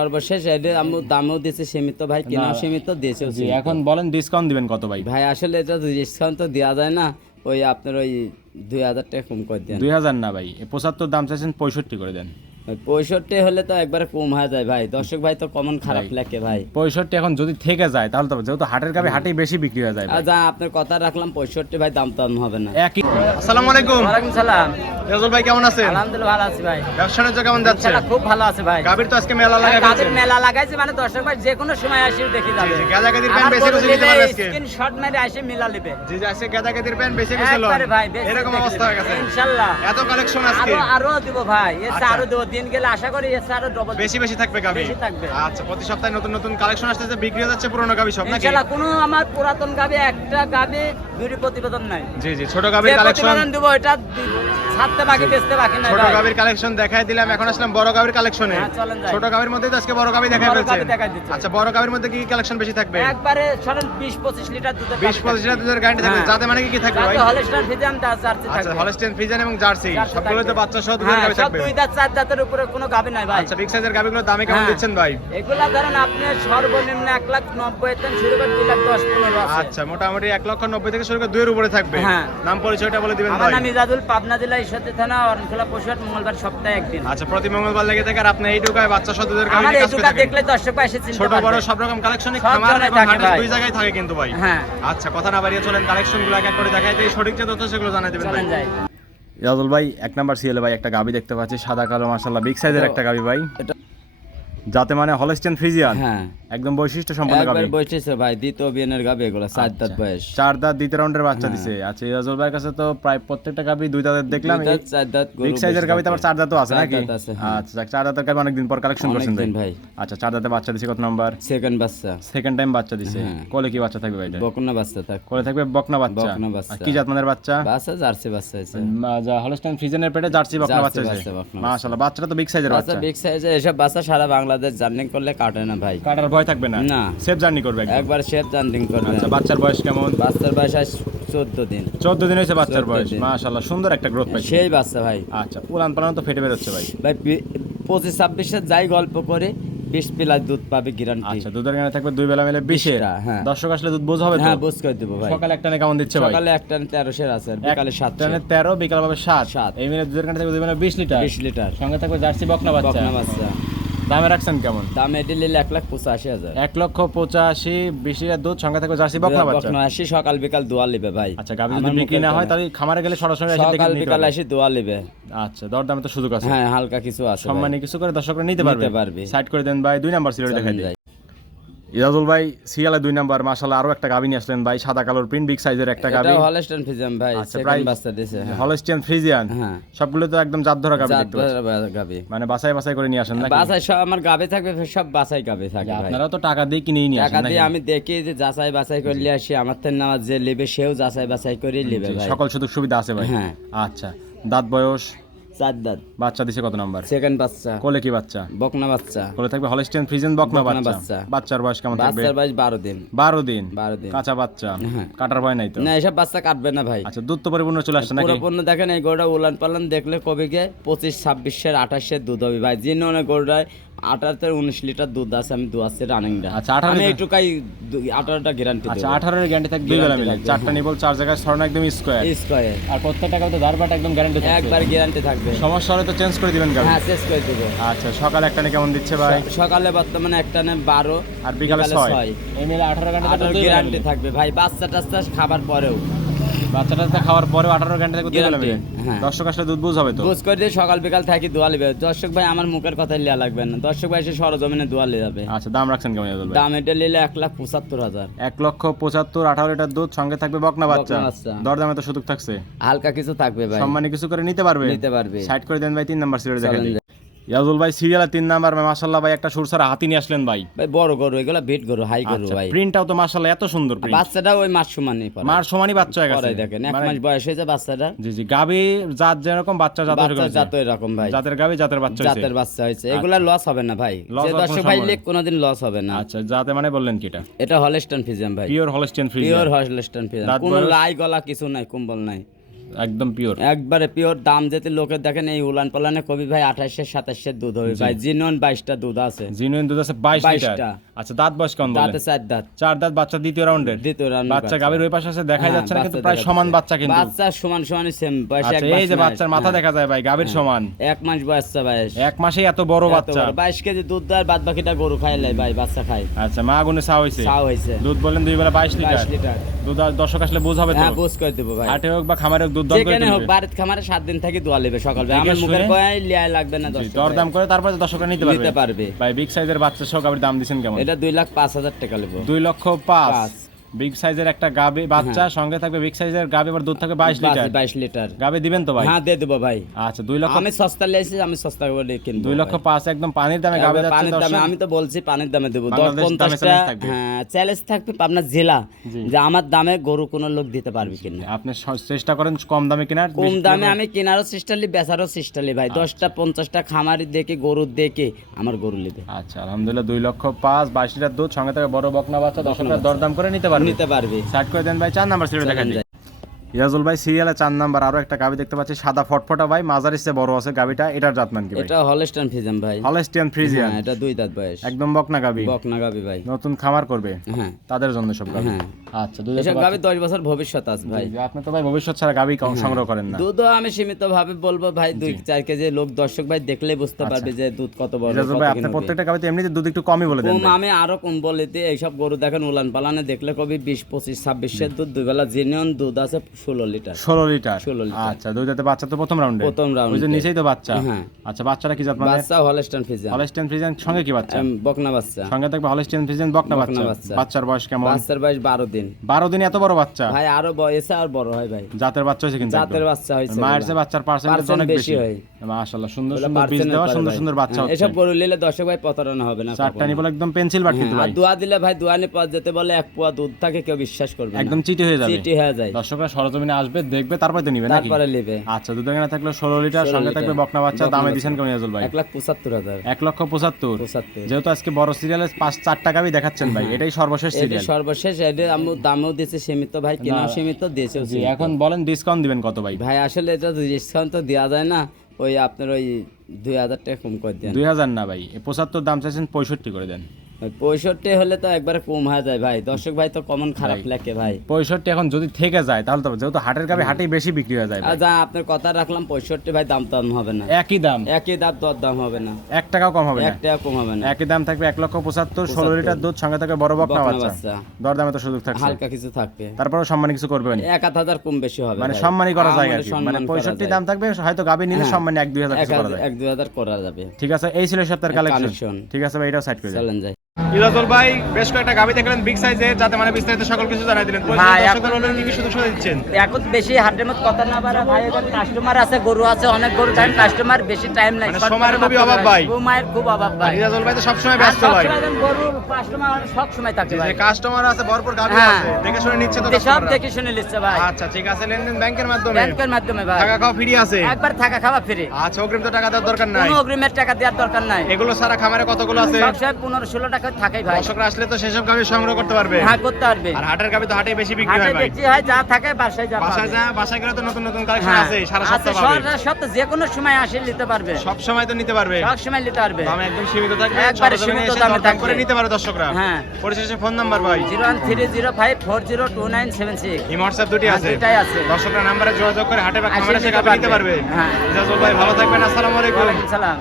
সর্বশেষ এটা আমি দামও দিয়েছে সীমিত ভাই, কেনাও সীমিত, দিয়েছে। এখন বলেন ডিসকাউন্ট দিবেন কত ভাই? ভাই আসলে এটা ডিসকাউন্ট তো দেওয়া যায় না, ওই আপনার ওই 2000 টাকা কম করে দেন। 2000 না ভাই, 75 দাম চাইছেন, 65 করে দেন। 65 হলে তো একবারে কম হয়ে যায় ভাই, দর্শক ভাই তো কমন খারাপ লাগে ভাই। 65 এখন যদি থেকে যায় তাহলে তো, যেহেতু হাটের গাবি হাটেই বেশি বিক্রি হয়ে যায় ভাই। যা আপনার কথা রাখলাম 65 ভাই, দাম তো হবে না। একই। আসসালামু আলাইকুম। ওয়ালাইকুম সালাম। রেজাল ভাই কেমন আছেন? আলহামদুলিল্লাহ ভালো আছি ভাই। ব্যবসা বাণিজ্য কেমন যাচ্ছে? খুব ভালো আছে ভাই। গাবির তো আজকে মেলা লাগাইছে। গাবির মেলা লাগাইছে মানে দর্শক ভাই যে কোনো সময় আসি দেখি যাবে। জি গাদাগাদির প্যান বেশি বেশি নিতে পারবে আজকে। স্ক্রিনশট মেরে আসে মিলা নেবে। জি আজকে গাদাগাদির প্যান বেশি বেশি লও। একবারে ভাই এরকম অবস্থা হয়ে গেছে ইনশাআল্লাহ। এত কালেকশন আজকে আরো দিব ভাই, এসে আরো দেব, দিন গেলে আশা করি এসে আরো ডবল বেশি বেশি থাকবে গাবি। বেশি থাকবে। আচ্ছা, প্রতি সপ্তাহে নতুন নতুন কালেকশন আসতেছে, বিক্রি হয়ে যাচ্ছে পুরনো গাবি সব নাকি? ইনশাআল্লাহ। কোনো আমার পুরাতন গাবি একটা গাবি দুটি প্রতিবেদন নাই। জি ছোট গাবির কালেকশন প্রতিবেদন দেব, এটা ছাড়তে বাকি বেচতে বাকি নাই ছোট ভাই। গাবির কালেকশন দেখাই দিলাম, এখন আসলাম বড় গাবির কালেকশনে। চলেন যাই। ছোট গাবির মধ্যে তো আজকে বড় গাবি দেখাই বড় ফেলছেন। গাভী দেখাই দিচ্ছি। আচ্ছা, বড় গাবির মধ্যে কি কি কালেকশন বেশি থাকবে? একবারে সরেন 20-25 লিটার দুধের 20-25 লিটার দুধের গ্যারান্টি থাকবে। হ্যাঁ। যাতে মানে কি কি থাকবে ভাই? হলস্টাইন ফ্রিজিয়ান জার্সি আচ্ছা, থাকবে। হলস্টেইন ফ্রিজিয়ান এবং জার্সি জার্সি সবগুলো তো থাকবে। বাচ্চা সহ দুধের গাবি সব থাকবে। 2 দাঁত 4 দাঁতের উপরে কোনো গাভী নাই ভাই। আচ্ছা, বিগ সাইজের গাবিগুলোর দামে কেমন হ্যাঁ। দিচ্ছেন ভাই? এগুলা ধরেন আপনি সর্বনিম্ন 1,90,000 থেকে শুরু করে 2,10,15 আছে। আচ্ছা, মোটামুটি 1,90,000 থেকে শুরু করে 2 এর উপরে থাকবে। হ্যাঁ। নাম পরিচয়টা বলে দিবেন আমার ভাই। নাম ইজাজুল, পাবনা জেলা ঈশ্বরদী থানা, অরণখোলা পশুহাট, মঙ্গলবার সপ্তাহে একদিন। আচ্ছা, প্রতি মঙ্গলবার লেগে থাকে আর আপনি এই ঢুকায় বাচ্চা সহ দুধের গাবি আমার নিয়ে এই কাজ করে দোকান থাকেন। দেখলে দর্শক ভাই এসে চিনতে ছোট পারবে। বড় সব রকম কালেকশনই সব খামার ধরনের এবং থাকে হাটের ভাই। দুই জায়গায় থাকে কিন্তু ভাই। হ্যাঁ। আচ্ছা, কথা না বাড়িয়ে চলেন কালেকশনগুলো এক এক করে দেখাই দেই, সঠিক যে তথ্য সেগুলো জানাই দিবেন ভাই। চলেন যাই। ইয়াদুল ভাই, 1 নাম্বার সিএলে ভাই একটা গাবি দেখতে পাচ্ছি, সাদা কালো মাশাআল্লাহ, বিগ সাইজের একটা গাবি ভাই। এটা যাতে মানে হলস্টেইন ফ্রিজিয়ান। হ্যাঁ। একদম বৈশিষ্ট্য সম্পন্ন গাবি। একবার বসেছে ভাই, দ্বিতীয় বিয়ানের গাবি এগুলো 4 দাঁত বয়স। 4 দাঁত দ্বিতীয় রাউন্ডের বাচ্চা দিছে। আচ্ছা, ইয়াদুল ভাইয়ের কাছে তো প্রায় প্রত্যেকটা গাবি 2 দাঁতের দেখলাম। 2 দাঁত 4 দাঁত গরু বিগ সাইজের গাবি তো আবার 4 দাঁতও আছে 4 নাকি? দাঁত আছে, হ্যাঁ। আচ্ছা, 4 দাঁতের গাবি অনেকদিন পর কালেকশন করছেন অনেকদিন ভাই। আচ্ছা, 4 দাঁতে বাচ্চা দিছে কত নাম্বার? সেকেন্ড বাচ্চা। সেকেন্ড টাইম বাচ্চা দিছে। হ্যাঁ। কোলে কি বাচ্চা থাকবে ভাই এটা? বকনা বাচ্চা থাক। কোলে থাকবে বকনা বাচ্চা। বকনা বাচ্চা। আর কি জাত মানের বাচ্চা? বাচ্চা জার্সি বাচ্চা আছে। যা হলস্টেইন ফ্রিজিয়ানের পেটে জার্সি বকনা জার্সি বাচ্চা আছে। বাচ্চা, বকনা বাচ্চা। মাশাআল্লাহ, বাচ্চাটা তো বিগ সাইজের বাচ্চা বাচ্চা। বিগ সাইজের, এসব বাচ্চা সারা বাংলাদেশ জার্নি করলে কাটে না ভাই। কাটার ভয় থাকবে না? না। সেফ জার্নি করবে একদম। একবার শেপ জার্নি করবে। আচ্ছা, বাচ্চার বয়স কেমন? বাচ্চার বয়স আজ 14 দিন। 14 দিন হয়েছে বাচ্চার 14 বয়স। দিন। মাশাআল্লাহ, সুন্দর একটা গ্রোথ পাইছে। সেই বাচ্চা ভাই। আচ্ছা, পুরান পালানো তো ফেটে বের হচ্ছে ভাই। ভাই 25-26 যাই গল্প করে 20 প্লাস দুধ পাবে গ্যারান্টি। আচ্ছা, দুধের গানে থাকবে 2 বেলা মিলে 20 এর। হ্যাঁ। দর্শক আসলে দুধ বোঝ হবে তো? হ্যাঁ, বুঝ করে দেব ভাই। সকালে একটা কেমন দিচ্ছে ভাই? সকালে একটা 1300 আছে, আর বিকালে 700। টানে 13, বিকাল পাবে 7। 7 এই মিলে দুধের গানে থাকবে 2 বেলা 20 লিটার। 20 লিটার। সঙ্গে থাকবে জার্সি বকনা বাচ্চা। বকনা বাচ্চা। দামে রাখছেন কেমন? দাম এটি নিলে 1,85,000। 1,85,000, 20 লিটার দুধ, সঙ্গে থাকবে জার্সি বকনা বাচ্চা। বকনা আসি সকাল বিকাল দোয়া লিবে ভাই। আচ্ছা, গাবি যদি বিক্রি না হয় তাহলে খামারে গেলে সরাসরি এসে দেখে সকাল নিতে বিকাল পারবে। আসি দোয়া লিবে। আচ্ছা, দরদামে তো সুযোগ আছে। হ্যাঁ, হালকা কিছু আছে ভাই। সম্মানী কিছু করে দর্শকরা নিতে নিতে পারবে। পারবে। সাইড করে দেন ভাই, 2 নাম্বার সিরিয়াল দেখাই চলেন দিই। যাই। ইরাজুল ভাই, সিরিয়ালে 2 নাম্বার মাশাআল্লাহ আরো একটা গাবি নিয়ে আসলেন ভাই, সাদা কালোর প্রিন্ট, বিগ সাইজের একটা গাবি। এটা হলস্টাইন ফ্রিজিয়ান ভাই, আচ্ছা, সেকেন্ড বাচ্চা দিয়েছে। হ্যাঁ। Holstein Friesian. হ্যাঁ। সবগুলো তো একদম জাত ধরা গাবি জাত দেখতে পাচ্ছি। ধরা গাবি। মানে বাছাই বাছাই করে নিয়ে আসেন নাকি? বাছাই সব আমার গাবে থাকবে, সব বাছাই গাবে থাকে ভাই। আপনারা তো টাকা দিয়ে কিনেই নিয়ে আসেন টাকা নাকি? দিয়ে আমি দেখি যে যাচাই বাছাই করলে আসি, আমার থেকে নেওয়া যে নেবে সেও যাচাই বাছাই করে নেবে ভাই। সকল সুযোগ সুবিধা আছে ভাই। হ্যাঁ। আচ্ছা, দাঁত বয়স? 4 দাঁত। বাচ্চা দিছে কত নাম্বার? সেকেন্ড বাচ্চা। কোলে কি বাচ্চা? বকনা বাচ্চা। কোলে থাকবে হলস্টেইন ফ্রিজিয়ান বকনা বকনা বাচ্চা। বাচ্চা। বাচ্চার বয়স কেমন থাকবে? বাচ্চার বয়স 12 দিন। 12 দিন। 12 দিন। কাঁচা বাচ্চা। হ্যাঁ। কাটার ভয় নাই তো? না, এসব বাচ্চা কাটবে না ভাই। আচ্ছা, দুধ তো পরিপূর্ণ চলে আসছে নাকি? পুরোপূর্ণ দেখেন এই গরুটা উলান পালান দেখলে কবে গিয়ে 25-26 28 দুধ হবে ভাই। যে অনেক গরুটায় 18-19 লিটার দুধ আছে, আমি দুয়াচ্ছি রানিংটা। আচ্ছা, 18 আমি এইটুকাই 18টা গ্যারান্টি আচ্ছা, দেব। 18 এর গ্যারান্টি থাকবে 2 বেলা মিলে। 4টা নিবল, 4 জায়গায় সরানো একদম স্কয়ার। স্কয়ার। আর প্রত্যেকটা গাবে তো ধারবাট একদম গ্যারান্টি থাকবে। একবার গ্যারান্টি থাকবে। সমস্যা হলে তো চেঞ্জ করে দিবেন গাবে। হ্যাঁ, শেষ করে দেব। আচ্ছা, সকালে একটা কেমন দিচ্ছে ভাই? সকালে বর্তমানে একটা নে 12 আর বিকালে 6। এই মিলে 18 ঘন্টা 18 গ্যারান্টি থাকবে ভাই। বাচ্চা টাচ্চা খাবার পরেও, বাচ্চাটা খাওয়ার পরেও 18 ঘন্টা থাকবে 2 বেলা মিলে। হ্যাঁ। দর্শক আসলে দুধ বুঝ হবে তো? বুঝ করে দিয়ে সকাল বিকাল থাকি দোয়া লিবে। দর্শক ভাই আমার মুখের কথা লিয়া লাগবে না, দর্শক ভাই এসে সরজমিনে দোয়া লিয়ে যাবে। আচ্ছা, দাম রাখছেন কেমন ইয়াদুল ভাই? দাম এটা নিলে 1,75,000। 1,75,000, 18 লিটার দুধ, সঙ্গে থাকবে বকনা বাচ্চা। বকনা বাচ্চা। দরদামে তো সুযোগ থাকছে। হালকা কিছু থাকবে ভাই, সম্মানী কিছু করে নিতে পারবে। নিতে পারবে। সাইড করে দেন ভাই, 3 নাম্বার সিরিয়াল দেখাই চলেন দিই। যাই। ইয়াদুল ভাই, সিরিয়ালে 3 নাম্বার মাশাআল্লাহ ভাই একটা সুরসারা হাতি নিয়ে আসলেন ভাই। ভাই বড় গরু এগুলা, ভিট গরু, হাই গরু আচ্ছা, ভাই। প্রিন্টটাও তো মাশাআল্লাহ এত সুন্দর প্রিন্ট। বাচ্চাটা ওই মাস সমানই পড়ে। মার সমানই বাচ্চা হয়ে গেছে। পরে দেখেন 1 মানে- মাস বয়স হয়েছে বাচ্চাটা। জি জি, গাবি জাত যেরকম বাচ্চা জাত বাচ্চা জাত এরকম ভাই। জাতের গাবি জাতের বাচ্চা হয়েছে। জাতের বাচ্চা হয়েছে, এগুলা লস হবে না ভাই। লস যে হওয়ার দর্শক কোনো ভাই সম্ভাবনা লিখ কোনোদিন লস হবে না। আচ্ছা, জাতে মানে বললেন কি এটা? এটা হলস্টাইন ফ্রিজিয়ান ভাই, pure Holstein Friesian. Pure Holstein Friesian. দাঁত কোনো বয়স? লাই গলা কিছু নাই, কুম্বল নাই। একদম পিওর। একবারে পিওর। দাম যেতে লোকে দেখেন এই উলান পালানে কবি ভাই 28-27 দুধ হবে ভাই। জিনন 22টা দুধ আছে। জিনুইন দুধ আছে 22 লিটার। 22টা। আচ্ছা, দাঁত বয়স কেমন বলেন? দাঁতে 4 দাঁত। 4 দাঁত, বাচ্চা দ্বিতীয় রাউন্ডের। দ্বিতীয় রাউন্ডের বাচ্চা গাভীর ওই পাশে আছে, দেখাই হ্যাঁ, যাচ্ছে না কিন্তু বাচ্চা প্রায় দেখা সমান যাচ্ছে। বাচ্চা কিন্তু। বাচ্চা সমানই সেম বয়সে। আচ্ছা, এই যে বাচ্চার মাথা দেখা যায় ভাই, গাভীর সমান। 1 মাস বয়স বয়স। 1 মাসেই এত বড় বাচ্চা। 22 কেজি দুধ দেয়, বাদ বাকিটা গরু খাইলে ভাই, বাচ্চা খায়। আচ্ছা, মা গুনে চা হইছে। চা হইছে। দুধ বলেন 2 বেলা 22 লিটার। 22 লিটার। দুধ আর দর্শক আসলে বুঝাবে তো। হ্যাঁ, বুঝ করে দেব ভাই। হাটে হোক বা খামারে হোক দুধ দর করে যেখানে হোক, দিবে। বাড়িতে খামারে 7 দিন থেকে দোয়া নেবে সকাল বেলা। দেখে আমার মুখের শুনে। কয় লিয়াই লাগবে না, জি, 10 দর দাম করে তারপরে দর্শকরা নিতে পারবে। নিতে পারবে। ভাই বিগ সাইজের বাচ্চা সহ গাভীর দাম দিবেন কেমন? এটা 2,05,000 টাকা নেব। 2,05,000 বিগ সাইজের একটা গাভী বাচ্চা, সঙ্গে থাকবে বিগ সাইজের গাভী, আবার দুধ থাকবে 22 লিটার। 22 লিটার। গাভী দিবেন তো ভাই? হ্যাঁ, দিয়ে দেব ভাই। আচ্ছা, 2 লক্ষ। আমি সস্তা লেছি, আমি সস্তা করে কিনবো। 2,05,000 একদম পানির দামে গাভী যাচ্ছে পানির দামে, দর্শক। আমি তো বলছি পানির দামে দেবো। বাংলাদেশ দামে 10-50টা challenge থাকবে। হ্যাঁ, চ্যালেঞ্জ থাকবে আপনার জেলা, যে আমার দামে গরু কোনো লোক দিতে পারবে কিনা। আপনি চেষ্টা করেন কম দামে কেনার। কম দামে আমি কেনারও চেষ্টালি, বেচারও চেষ্টালি ভাই। 10টা-50টা খামারি দেখে, গরু দেখে আমার গরু নেবে। আচ্ছা, আলহামদুলিল্লাহ 2,05,000 22 লিটার দুধ, সঙ্গে থাকবে বড় বকনা বাচ্চা, দর্শকরা দরদাম করে নিতে পারবে। নিতে পারবে। স্টার্ট করে দেন ভাই, 4 নাম্বার সিরিয়াল দেখা যায়। ইয়াজুল ভাই সিরিয়ালে 4 নাম্বার আরো একটা গাভী দেখতে পাচ্ছি, সাদা ফটফটা ভাই, মাঝারির চেয়ে বড় আছে গাভীটা। এটার জাতমান কি ভাই? এটা হলস্টাইন ফ্রিজিয়ান ভাই। Holstein Friesian. হ্যাঁ, এটা 2 দাঁত বয়স। একদম বকনা গাভী। বকনা গাবি ভাই। নতুন খামার করবে হ্যাঁ, তাদের জন্য সব গাভী। হ্যাঁ। আচ্ছা, দুধ এসব গাবি 10 বছর ভবিষ্যৎ আছে ভাই। আপনি তো ভাই ভবিষ্যৎ ছাড়া গাভী সংগ্রহ করেন না। দুধও আমি সীমিত ভাবে বলবো ভাই, 2-4 কেজি। লোক দর্শক ভাই দেখলেই বুঝতে পারবে যে দুধ কত বড়। ইয়াজুল ভাই, আপনি প্রত্যেকটা গাভীতে এমনিতে দুধ একটু কমই বলে দেন। কম আমি আরো কম বলে দিই। এইসব গরু দেখেন উলান পালানে দেখলে কবি 20-25-26 দুধ। 2 বেলা জেনুইন দুধ আছে 16 লিটার। 16 লিটার। 16 লিটার। আচ্ছা, দুইটাতে বাচ্চা তো প্রথম রাউন্ডে। প্রথম রাউন্ডে। ওই যে নিচেই তো বাচ্চা। হ্যাঁ। আচ্ছা, বাচ্চাটা কি জাত মানে? বাচ্চা হলস্টাইন ফ্রিজিয়ান। হলস্টিয়ান ফ্রিজিয়ান সঙ্গে কি বাচ্চা? বকনা বাচ্চা। সঙ্গে থাকবে হলস্টিয়ান ফ্রিজিয়ান বকনা বাচ্চা। বাচ্চা। বাচ্চার বয়স কেমন? বাচ্চার বয়স 12 দিন। 12 দিনে এত বড় বাচ্চা? ভাই আরো বয়সে আর বড় হয় ভাই। জাতের বাচ্চা হয়েছে কিন্তু জাতের একদম। বাচ্চা হয়েছে। মায়ের চেয়ে বাচ্চার পার্সেন্টেজ অনেক বেশি হয়। মাশাআল্লাহ, সুন্দর বলে সুন্দর বীজ percent দেওয়া, পারে সুন্দর ভাই। সুন্দর বাচ্চা হচ্ছে। এসব গরু নিলে দর্শক ভাই প্রতারণা হবে না। চারটা নিবল একদম পেন্সিল বাট কিন্তু আর ভাই। দোয়া দিলে ভাই, দোয়ানি পথ যেতে বলে 1 পোয়া দুধ থাকে, কেউ বিশ্বাস করবে না। একদম চিটি হয়ে যাবে। চিটি হয়ে যায়। দর্শকরা সরজমিনে আসবে, দেখবে, তারপরে তো নিবে নাকি? তারপরে নেবে। আচ্ছা, দুধ এখানে থাকলো 16 লিটার, সঙ্গে থাকবে বকনা বাচ্চা। দামে দিবেন কেমন ইয়াজুল ভাই? 1,75,000। 1,75,000। যেহেতু আজকে বড় সিরিয়ালে 5-4টা গাভী দেখাচ্ছেন ভাই, এটাই সর্বশেষ এটা সিরিয়াল। সর্বশেষ। এটা আমি দামও দিয়েছি সীমিত ভাই, কিনাও সীমিত, দিয়েছেও জি, সীমিত। এখন বলেন ডিসকাউন্ট দিবেন কত ভাই? ভাই আসলে এটা ডিসকাউন্ট তো দেওয়া যায় না, ওই আপনার ওই 2,000 টাকা কম করে দেন। 2,000 না ভাই, 75 দাম চাইছেন, 65 করে দেন। ওই 65 হলে তো একবারে কম হয়ে যায় ভাই। দর্শক ভাই তো কমন খারাপ লাগে ভাই। 65 এখন যদি থেকে যায় তাহলে তো, যেহেতু হাটের গাভী হাটেই বেশি বিক্রি হয়ে যায় ভাই। আর যা আপনার কথা রাখলাম 65 ভাই, দাম হবে না। একই দাম, একই দাম, দাম হবে না। 1 টাকাও কম হবে না। 1 টাকা কম হবে না। একই দাম থাকবে 1,75,000, 16 লিটার দুধ, সঙ্গে থাকবে বড় বকনা বাচ্চা। দরদামে তো সুযোগ থাকছে, হালকা কিছু থাকবে। তারপরেও সম্মানী কিছু করবেন। 1,000 কম বেশি হবে মানে ভাই। সম্মানী করা যায় আর আমাদের কি। সম্মান মানে করা 65 যায়। দাম থাকবে, হয়তো গাভী নিলে সম্মানী 1-2,000 কিছু করা যায়। 1-2,000 করা যাবে। ঠিক আছে, এই ছিল সপ্তাহের কালেকশন। কালেকশন। ঠিক আছে ভাই, এটাও সাইড করে দেন। চলেন যাই। ইরাজুল ভাই বেশ কয়েকটা গাভী দেখলেন বিগ সাইজের, যাতে মানে বিস্তারিত সকল কিছু জানাই দিলেন। ভাই, দর্শকদের বলবেন কি কি সুযোগ সুবিধা দিচ্ছেন? এখন বেশি হাটের মধ্যে কথা না বাড়া ভাই, এখন কাস্টমার আছে, গরু আছে, অনেক গরু টাইম কাস্টমার, বেশি টাইম নাই। মানে সময়ের খুবই অভাব ভাই। সময়ের খুব অভাব ভাই। ইরাজুল ভাই তো সবসময় ব্যস্ত ভাই। গরু কাস্টমার সব সময় থাকে ভাই। যে কাস্টমার আছে, ভরপুর গাভী হ্যাঁ। আছে, দেখে শুনে নিচ্ছে তো সব কাস্টমাররা। দেখে শুনে নিচ্ছে ভাই। আচ্ছা, ঠিক আছে, লেনদেন ব্যাংকের মাধ্যমে? ব্যাংকের মাধ্যমে ভাই। টাকা খাওয়া ফ্রি আছে? একবার থাকা খাওয়া ফ্রি। আচ্ছা, অগ্রিম তো টাকা দেওয়ার দরকার নাই? কোনো অগ্রিমের টাকা দেওয়ার দরকার নাই। এগুলো সারা খামারে কতগুলো আছে? সবসময় 15-16 টাকা থাকেই ভাই। দর্শকরা আসলে তো সেসব গাভী সংগ্রহ করতে পারবে। হ্যাঁ, করতে পারবে। আর হাটের গাভী তো হাটে বেশি বিক্রি হাটে হয় ভাই। বেশি হয়, যা থাকে বাসায় যা বাসায় পাবে। যা, বাসায় গেলে তো নতুন নতুন কালেকশন হ্যাঁ, আছে, সারা আছে, সপ্তাহ পাবে। সারা সপ্তাহ যে কোনো সময় আসে নিতে পারবে। সব সময় তো নিতে পারবে? সব সময় নিতে পারবে। দাম একদম সীমিত থাকবে, একবারে সরজমিনে সীমিত এসে দামে দরদাম থাকবে। করে নিতে পারে দর্শকরা। হ্যাঁ। পরিশেষে ফোন নাম্বার ভাই? 01305402976। এই হোয়াটসঅ্যাপ দুটি হ্যাঁ, আছে? দুটাই আছে। দর্শকরা নাম্বারে যোগাযোগ করে হাটে বা খামারে এসে নিতে গাভী নিতে পারবে। হ্যাঁ। ইজাজুল ভাই ভালো থাকবেন, আসসালামু আলাইকুম। ওয়ালাইকুম সালাম।